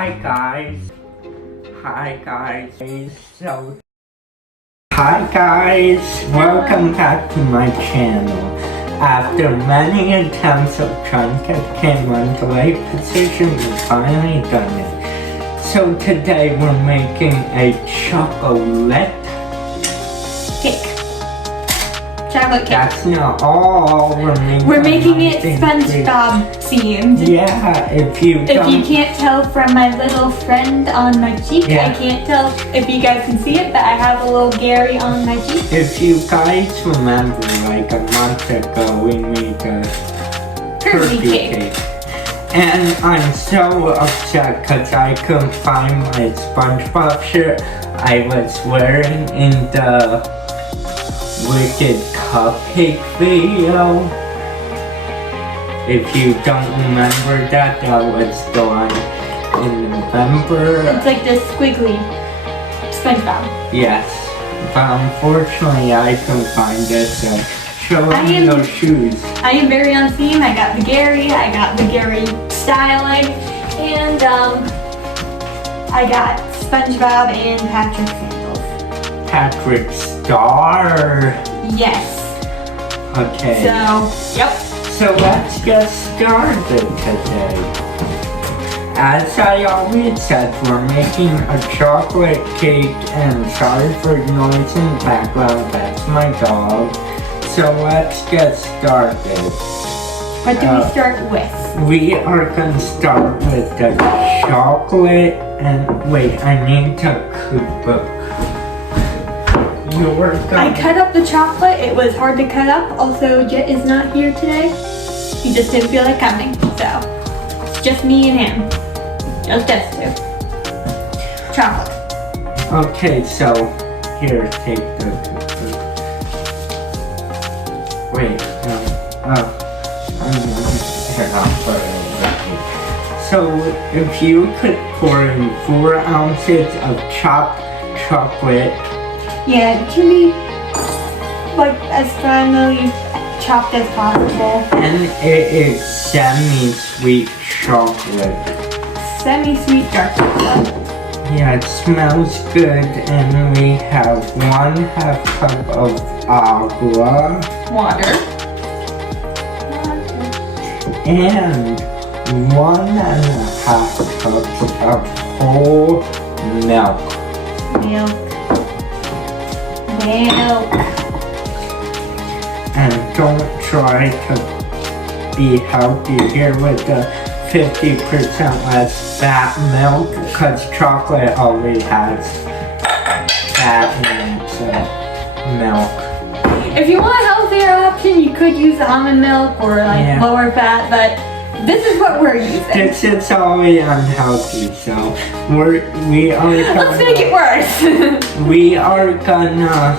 Hi guys. Hi guys. Hi guys. Welcome back to my channel. After many attempts of trying to get the camera in the right position, we finally done it. So today we're making a chocolate cake. Chocolate cake. That's not all. We're making it SpongeBob themed. Yeah, if you can't tell from my little friend on my cheek, I can't tell if you guys can see it, but I have a little Gary on my cheek. If you guys remember, like a month ago, we made a turkey cake. And I'm so upset because I couldn't find my SpongeBob shirt I was wearing in the Wicked Cupcake video. If you don't remember that was done in November. It's like this squiggly SpongeBob. Yes, but unfortunately I couldn't find it, so show me those shoes. I am very on theme. I got the Gary styling, and I got SpongeBob and Patrick sandals. Patrick Star. Yes. Okay. So, yep. So let's get started today. As I always said, we're making a chocolate cake, and sorry for the noise in the background, that's my dog. So let's get started. What do we start with? We are going to start with the chocolate, and wait, I need to cook. I cut up the chocolate. It was hard to cut up. Also, Jet is not here today. He just didn't feel like coming. So, it's just me and him. Just us two. Chocolate. Okay, so here, take the wait, here, I'll put it right here. So, if you could pour in 4 ounces of chopped chocolate. Yeah, it should be like as finely chopped as possible. And it is semi-sweet chocolate. Semi-sweet dark chocolate. Yeah, it smells good, and we have 1/2 cup of agua. Water. And 1.5 cups of whole milk. Milk. And don't try to be healthy here with the 50% less fat milk, because chocolate already has fat in its milk. If you want a healthier option, you could use almond milk or like lower fat, but this is what we're using. This is already unhealthy, so we are gonna, let's make it worse. We are gonna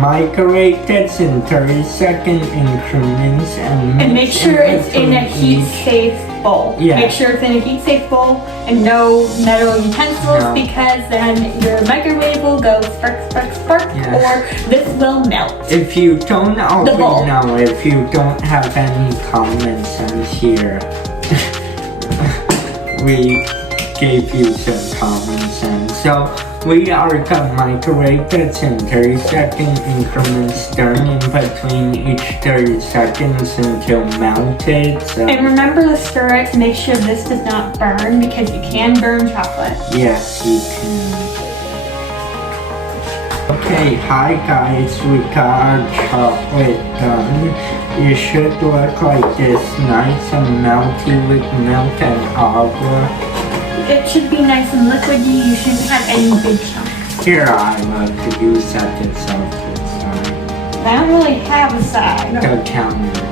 microwave this in 30-second increments and make sure it's in a heat-safe bowl. Yeah. Make sure it's in a heat-safe bowl and no metal utensils, because then your microwave will go spark, spark, spark, or this will melt. If you don't already know, if you don't have any common sense here, we gave you some common sense. So we are gonna microwave this in 30-second increments, stirring in between each 30 seconds until melted. So. And remember to stir it to make sure this does not burn, because you can burn chocolate. Yes, you can. Okay, hi guys, we got our chocolate done. It should look like this, nice and melty with milk and agua. It should be nice and liquidy. You shouldn't have any big chunks. Here, I love to do set this up to the side. I don't really have a side. The counter.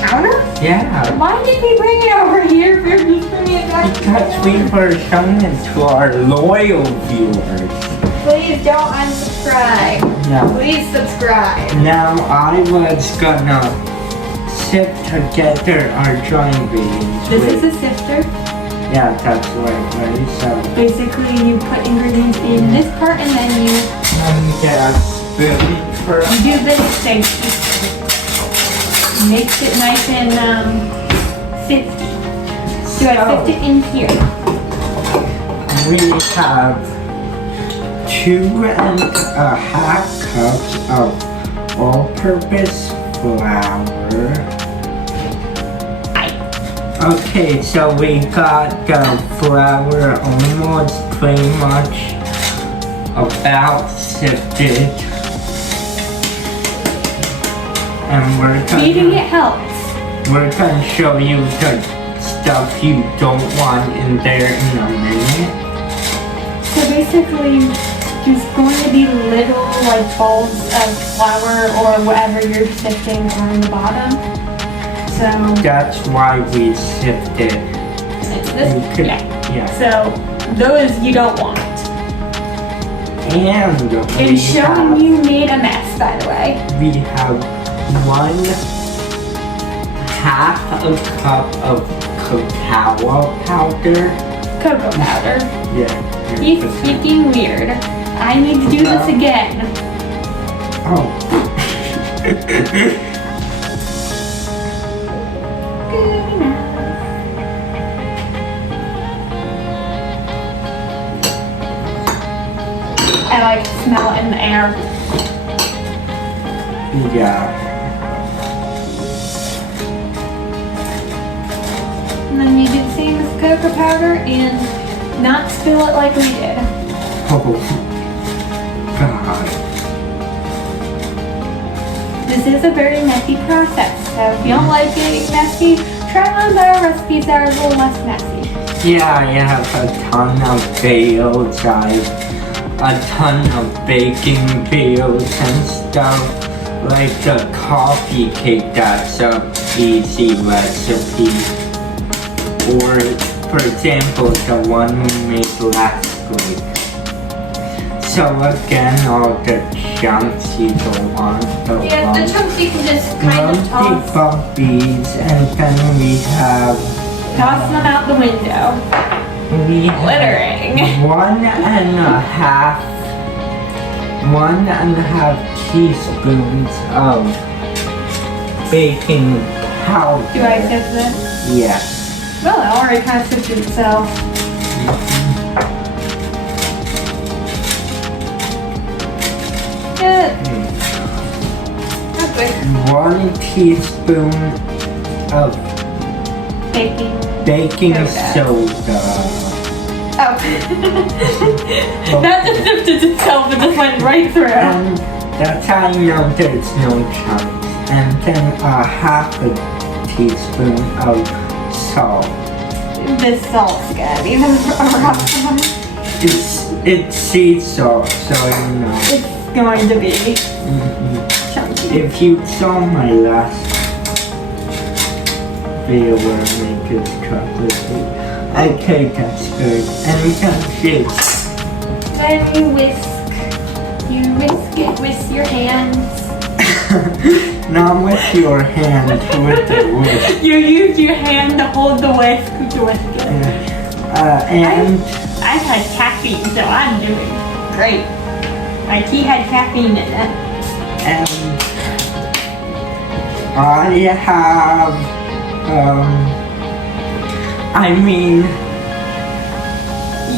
Counter? Yeah. Why did we bring it over here if you're just bringing it back? Because we were showing it to our loyal viewers. Please don't unsubscribe. No. Please subscribe. Now, I was gonna sift together our dry ingredients. This is a sifter. Yeah, that's right, so basically you put ingredients in this part and then you get a spoon first. You do this safety. Makes it nice and sifty. So I sift it in here. we have 2.5 cups of all-purpose flour. Okay, so we got the flour almost pretty much about sifted. And Beating it helps. we're gonna show you the stuff you don't want in there in a minute. So basically, there's going to be little like balls of flour or whatever you're sifting on the bottom. So That's why we sifted. it's this, Yeah. So those you don't want. And And showing you made a mess, by the way. we have 1/2 a cup of cacao powder. Cocoa powder. Yeah. He's speaking weird. I need to do this again. Oh. I like to smell it in the air. Yeah. And then you do the same as cocoa powder and not spill it like we did. Oh. God. This is a very messy process, so if you don't like getting messy, try one of our recipes that are a little less messy. Yeah, I have a ton of bales. A ton of baking bales and stuff. Like the coffee cake, that's a easy recipe. Or, for example, the one we made last week. So again, all the chunks you don't want. Yeah, the chunks you can just kind of toss. Bumpies, and then we have... Toss them out the window. We have Glittering. 1.5 teaspoons of baking powder. Do I sift this? Yes. Well, it already kind of sifted itself. Good. That's good. 1 teaspoon of baking soda. Oh. That just sifted itself and just went right through. And that's how you know there's no chunks. And then 1/2 teaspoon of salt. This salt's gonna be the rough one. It's sea salt, so you know. It's going to be chunky. If you saw my last video where I make this chocolate cake, okay, that's good. And we can shake. When you whisk it with your hands. Not with your hand, with the whisk. You use your hand to hold the whisk to whisk it. And I've had caffeine, so I'm doing great. My tea had caffeine in it. And I have,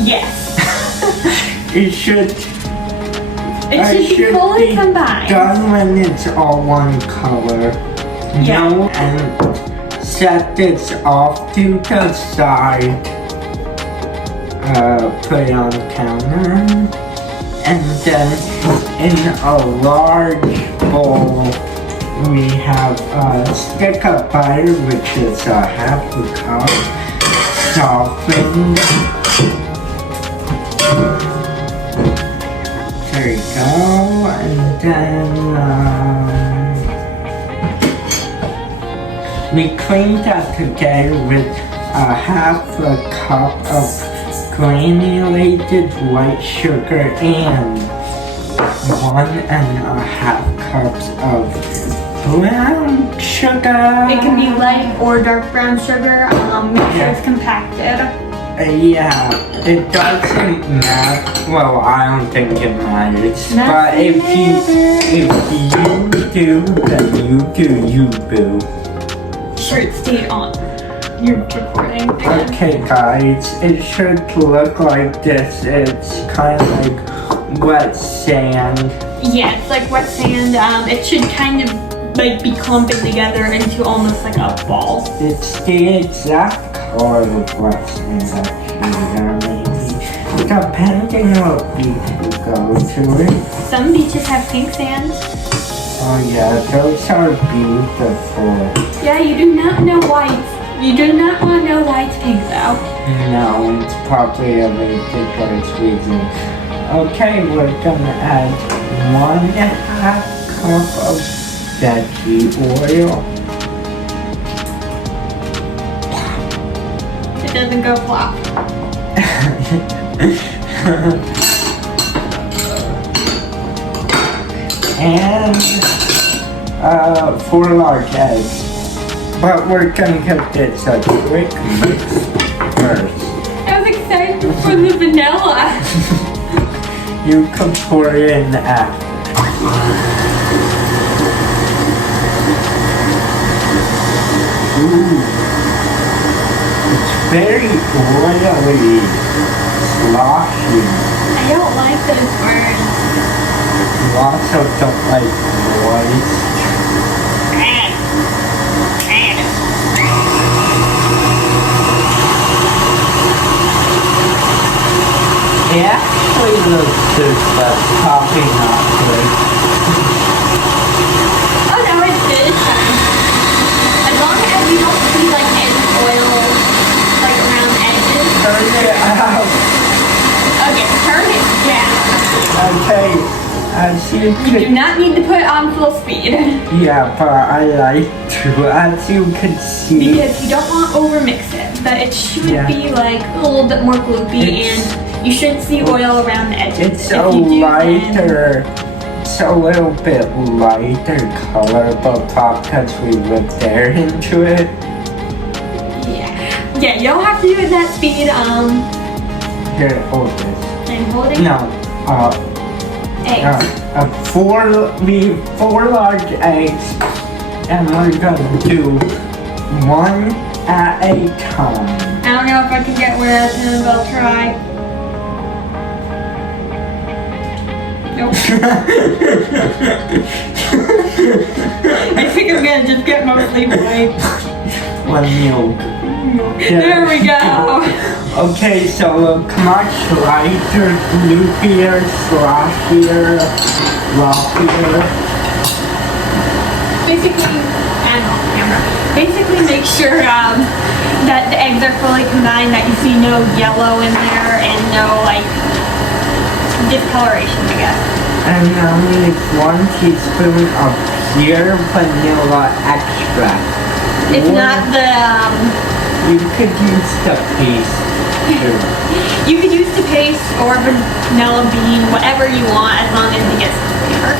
Yes. it should It should be fully combined. done when it's all one color. Yeah. No, and set this off to the side. Put it on the counter. And then in a large bowl, we have a stick of butter, which is 1/2 cup, softened. There you go, and then we clean that together with 1/2 cup of granulated white sugar and 1.5 cups of brown sugar. It can be light or dark brown sugar. Make sure it's compacted. Yeah, it doesn't matter. Well, I don't think it matters. But if you do, then you do, you boo. Shirt stayed on. you're recording again. Okay guys, it should look like this. It's kind of like wet sand. Yeah, it's like wet sand. It should kind of like be clumping together into almost like a ball. It's the exact color of wet sand actually, depending what beach you go to it. Some beaches have pink sand. Oh yeah, those are beautiful. Yeah, you do not know why. You do not want to know why it's pink though. No, it's probably a ridiculous reason. Okay, we're gonna add 1/2 cup of veggie oil. It doesn't go flop. And 4 large eggs. But we're gonna give this a quick mix first. I was excited for the vanilla. You can pour it in after. Ooh. It's very oily, sloshy. I don't like those words. You also don't like moist. It actually looks good, but probably not good. Oh no, it's good. It's fine. As long as you don't see like any oil like around the edges. Turn it out. Okay, turn it down. Okay, as you You do can... not need to put it on full speed. Yeah, but I like to. As you can see... Because you don't want to overmix it. But it should Yeah. be like a little bit more gloopy It's- and you should see oil around the edges. It's If a you do, lighter, it's a little bit lighter color, but because we whipped air into it. Yeah. Yeah, you don't have to do it at that speed. Here, hold this. And holding No, eggs. 4 large eggs, and we're gonna do 1 at a time. I don't know if I can get where that's in, but I'll try. Nope. I think I'm gonna just get mostly white. 1 milk. There we go. Okay, so look much lighter, gloopier, sloshier, floppier. Basically, I'm off camera. Basically, make sure that the eggs are fully combined, that you see no yellow in there and no like discoloration, I guess. And now we need 1 teaspoon of pure vanilla extract. It's Or not the you could use the paste too. you could use the paste or vanilla bean, whatever you want, as long as it gets the flavor.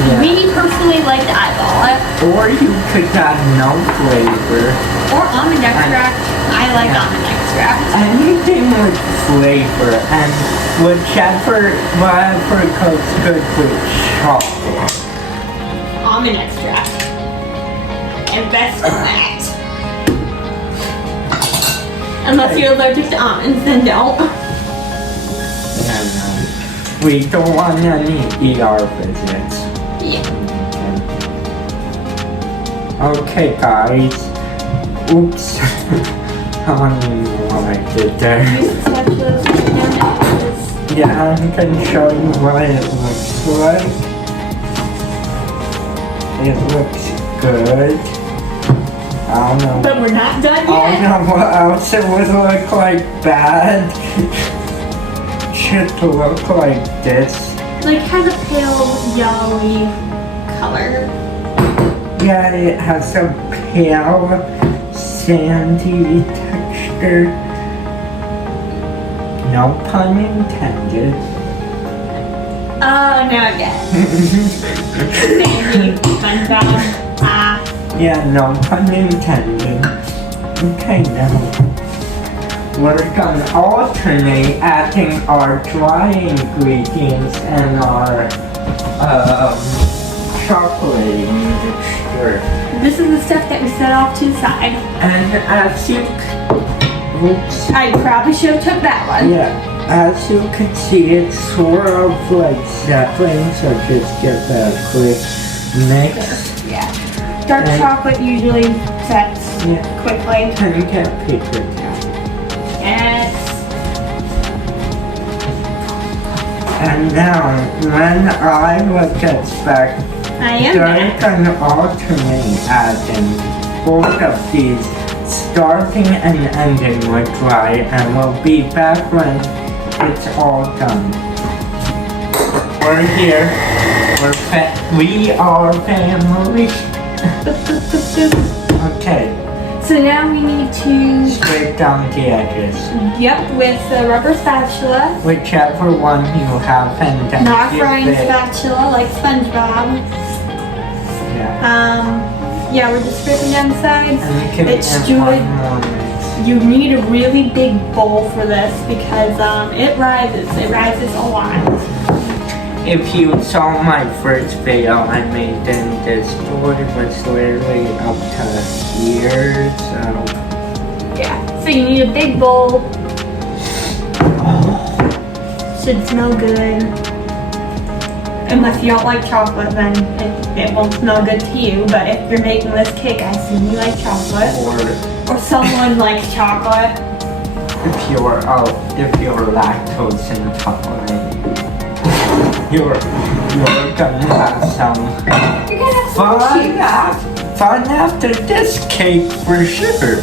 Yeah. We personally like to eyeball it. Or you could have no flavor. Or almond extract. I like almond extract. Anything with flavor, and whatever goes good with chocolate. Almond extract. Invest in that. Unless you're allergic to almonds, then don't. Yeah, no. We don't want any ER visits. Yeah. Okay, guys. Oops. I don't even know what I did there. Use spatulas to get down the edges. Yeah, I can show you what it looks like. It looks good. I don't know. But we're not done I don't yet. know what else it would look like bad. Should look like this. Like has a pale yellowy color. Yeah, it has a pale, sandy texture. No pun intended. Oh, now I get it. Sandy, SpongeBob. Yeah, no pun intended. Okay, now we're gonna alternate adding our dry ingredients and our chocolate mixture. This is the stuff that we set off to the side. And as you oops. I probably should have took that one. Yeah, as you can see, it's sort of like settling, so just get the quick mix. Yeah. Dark chocolate usually sets quickly. Can you get a paper towel? Yes. And now, when I look at back, I am they're back. going to alternate adding both of these, starting and ending with dry, and we'll be back when it's all done. We're here. We are family. Okay. So now we need to Scrape down the edges. Yep, with the rubber spatula. Whichever one you have, and then Not give frying it- spatula like SpongeBob. Yeah. Yeah, we're just scraping down the sides. And you can It's add good. one more mix. You need a really big bowl for this because it rises. It rises a lot. If you saw my first video I made, then this board was literally up to here, so... Yeah, so you need a big bowl. Should smell good. Unless you don't like chocolate, then it won't smell good to you. But if you're making this cake, I assume you like chocolate. Or someone likes chocolate. If you're lactose intolerant, you're gonna have some fun after this cake for sure.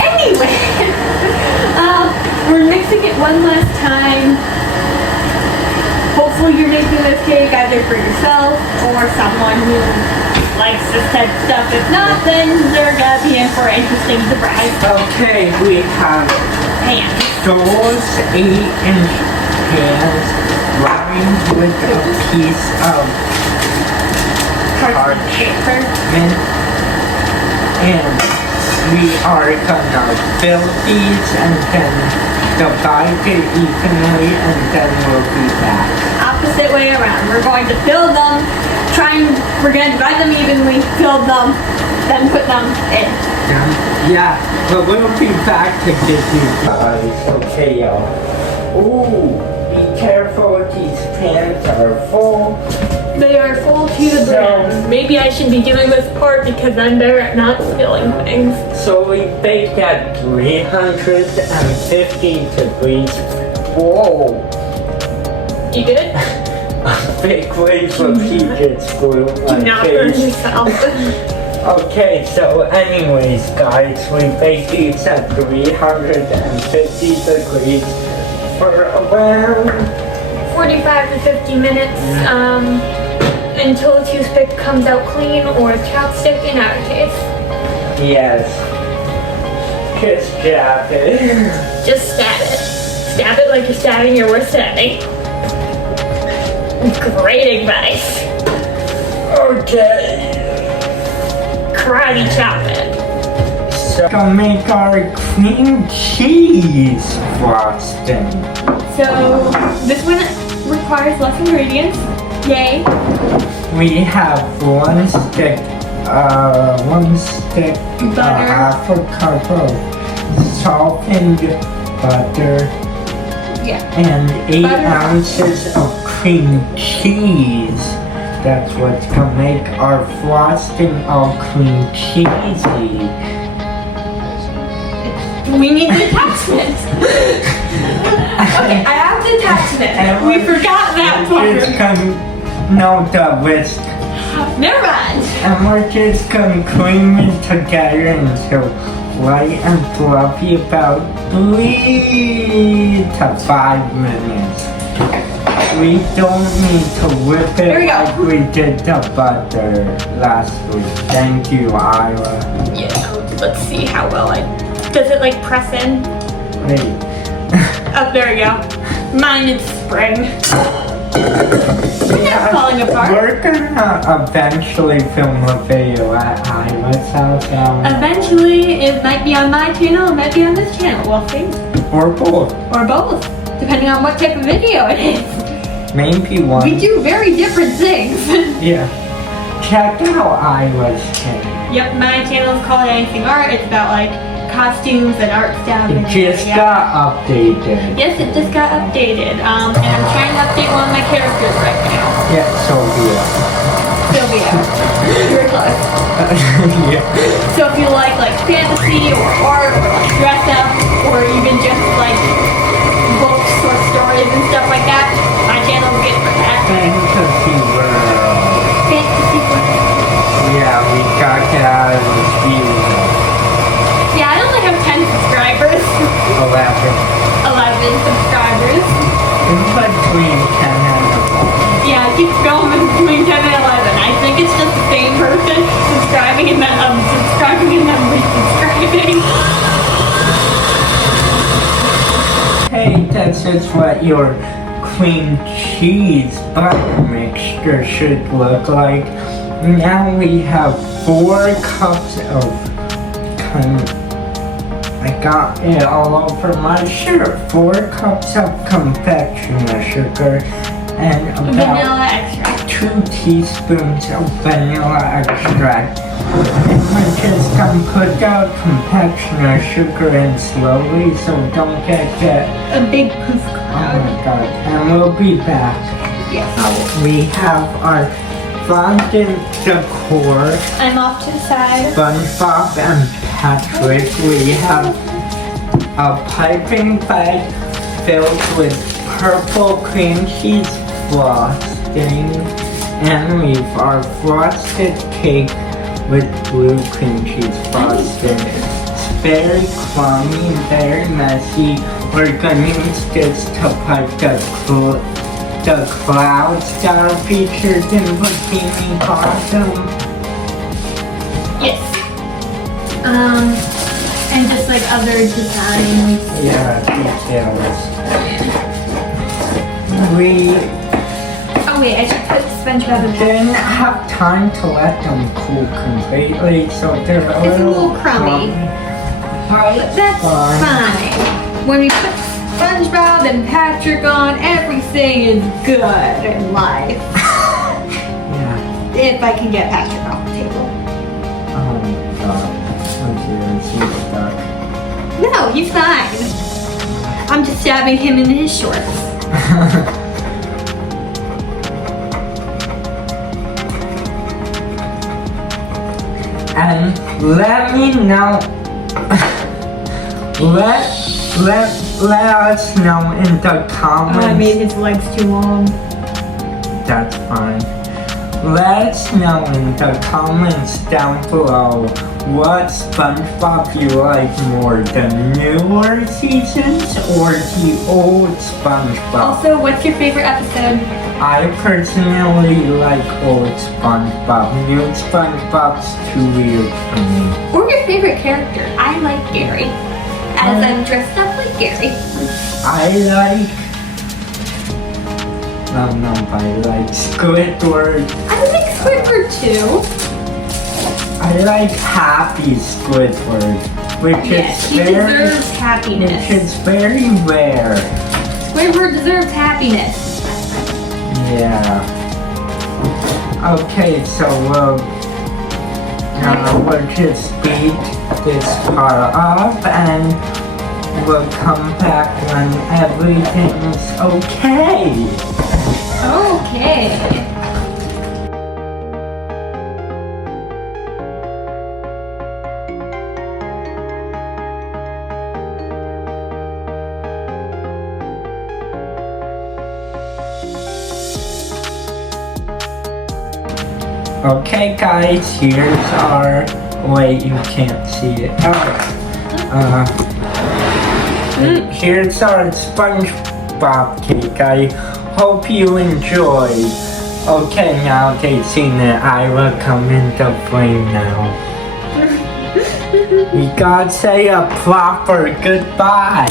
Anyway, we're mixing it one last time. Hopefully you're making this cake either for yourself or someone who likes this type of stuff. If not, then they're gonna be in for an interesting surprise. Okay, we have Pans. those 8-inch pans lined with a piece of Paper. parchment, and we are gonna fill these and then divide it evenly, and then we'll be back. Opposite way around. We're going to fill them, we're going to divide them evenly, fill them, then put them in. Yeah, but we'll be back to get you guys. Okay, y'all. Ooh, be careful, these pans are full. They are full to the brim. Maybe I should be doing this part because I'm better at not spilling things. So we bake at 350 degrees. Whoa! You good? A big wave of heat gets through my Do not burn face. yourself. Okay, so anyways, guys, we bake these at 350 degrees for around 45 to 50 minutes until a toothpick comes out clean, or a chopstick in our case. yes. Just jab it. Just stab it. Stab it like you're stabbing your worst enemy. Great advice. Okay. Karate chop it. So to make our cream cheese frosting. So this one requires less ingredients. Yay. We have one stick, Butter. half a cup of softened butter, Yeah. and 8 Butter. ounces of cream cheese. That's what's gonna make our frosting all cream cheesy. We need the attachment. Okay, I have the attachment. We forgot that It's part. no, the whisk. Never mind. And we're just gonna cream it together until light and fluffy, about 3 to 5 minutes. We don't need to whip it Here we go. like we did the butter last week. Thank you, Ira. Yeah, let's see how well does it like press in? Wait. Oh, there we go. Mine is spring. It's falling apart. We're gonna eventually film a video at Ira's house. Eventually, it might be on my channel, it might be on this channel. We'll see. Or both. Or both, depending on what type of video it is. maybe one. We do very different things. Yeah. Check out Isla's channel. Yep, my channel is called Anything Art. It's about like costumes and art stuff. It just got updated. Yes, it just got updated. And I'm trying to update one of my characters right now. Yeah, Sylvia. You're close. Yeah. So if you like fantasy or art or like dress up or even just like books or stories and stuff like that, my channel is good for that. Fantasy world. Fantasy world. Yeah, we got to out of this view. Yeah, I only have 10 subscribers. 11 subscribers. It's between 10 and 11. Yeah, it keeps going between 10 and 11. I think it's just the same person subscribing and then resubscribing. Hey, that's just what your cream cheese butter mixture should look like. Now we have 4 cups of I got it all over my shirt. 4 cups of confectioner sugar and about Vanilla extract. 2 teaspoons of vanilla extract. And we're just gonna put the confectioner sugar in slowly so don't get A big poof oh cloud. my god. And we'll be back. Yes. We have our fondant decor. I'm off to the side. SpongeBob and Patrick. We have a piping bag filled with purple cream cheese frosting, and we've our frosted cake with blue cream cheese frosting. It's very crummy, very messy. We're gonna use this to pipe the clouds that are featured in Bikini Bottom. Yes. And just like other designs. Yeah, details. Oh wait, I should put SpongeBob in there. Didn't have time to let them cool completely, so they're It's a little crummy. But that's fine. When we put SpongeBob and Patrick on, everything is good in life. Yeah. If I can get Patrick off the table. Oh my god. Oh dear, he's stuck. No, he's fine. I'm just stabbing him in his shorts. And let me know. Let us know in the comments. Oh, I made his legs too long. That's fine. Let us know in the comments down below what SpongeBob you like more, the newer seasons or the old SpongeBob. Also, what's your favorite episode? I personally like old SpongeBob. New SpongeBob's too weird for me. Or your favorite character? I like Gary. As I'm dressed up like Gary. I like Squidward. I like Squidward too. I like Happy Squidward, which Yes, is he very, deserves happiness. which is very rare. Squidward deserves happiness. Yeah. Okay, so we'll just speed this part up and we'll come back when everything's okay. Okay. Okay guys, here's our, wait, you can't see it. Here's our SpongeBob cake. I hope you enjoy. Okay, now they've seen it. I will come into frame now. We gotta say a proper goodbye.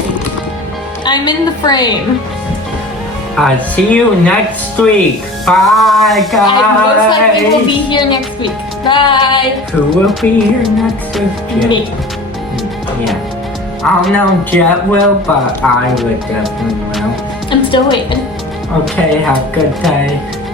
I'm in the frame. I'll see you next week. Bye, guys. I most likely will be here next week. Bye. Who will be here next week? Me. Yeah. I don't know Jet will, but I would definitely will. I'm still waiting. Okay, have a good day.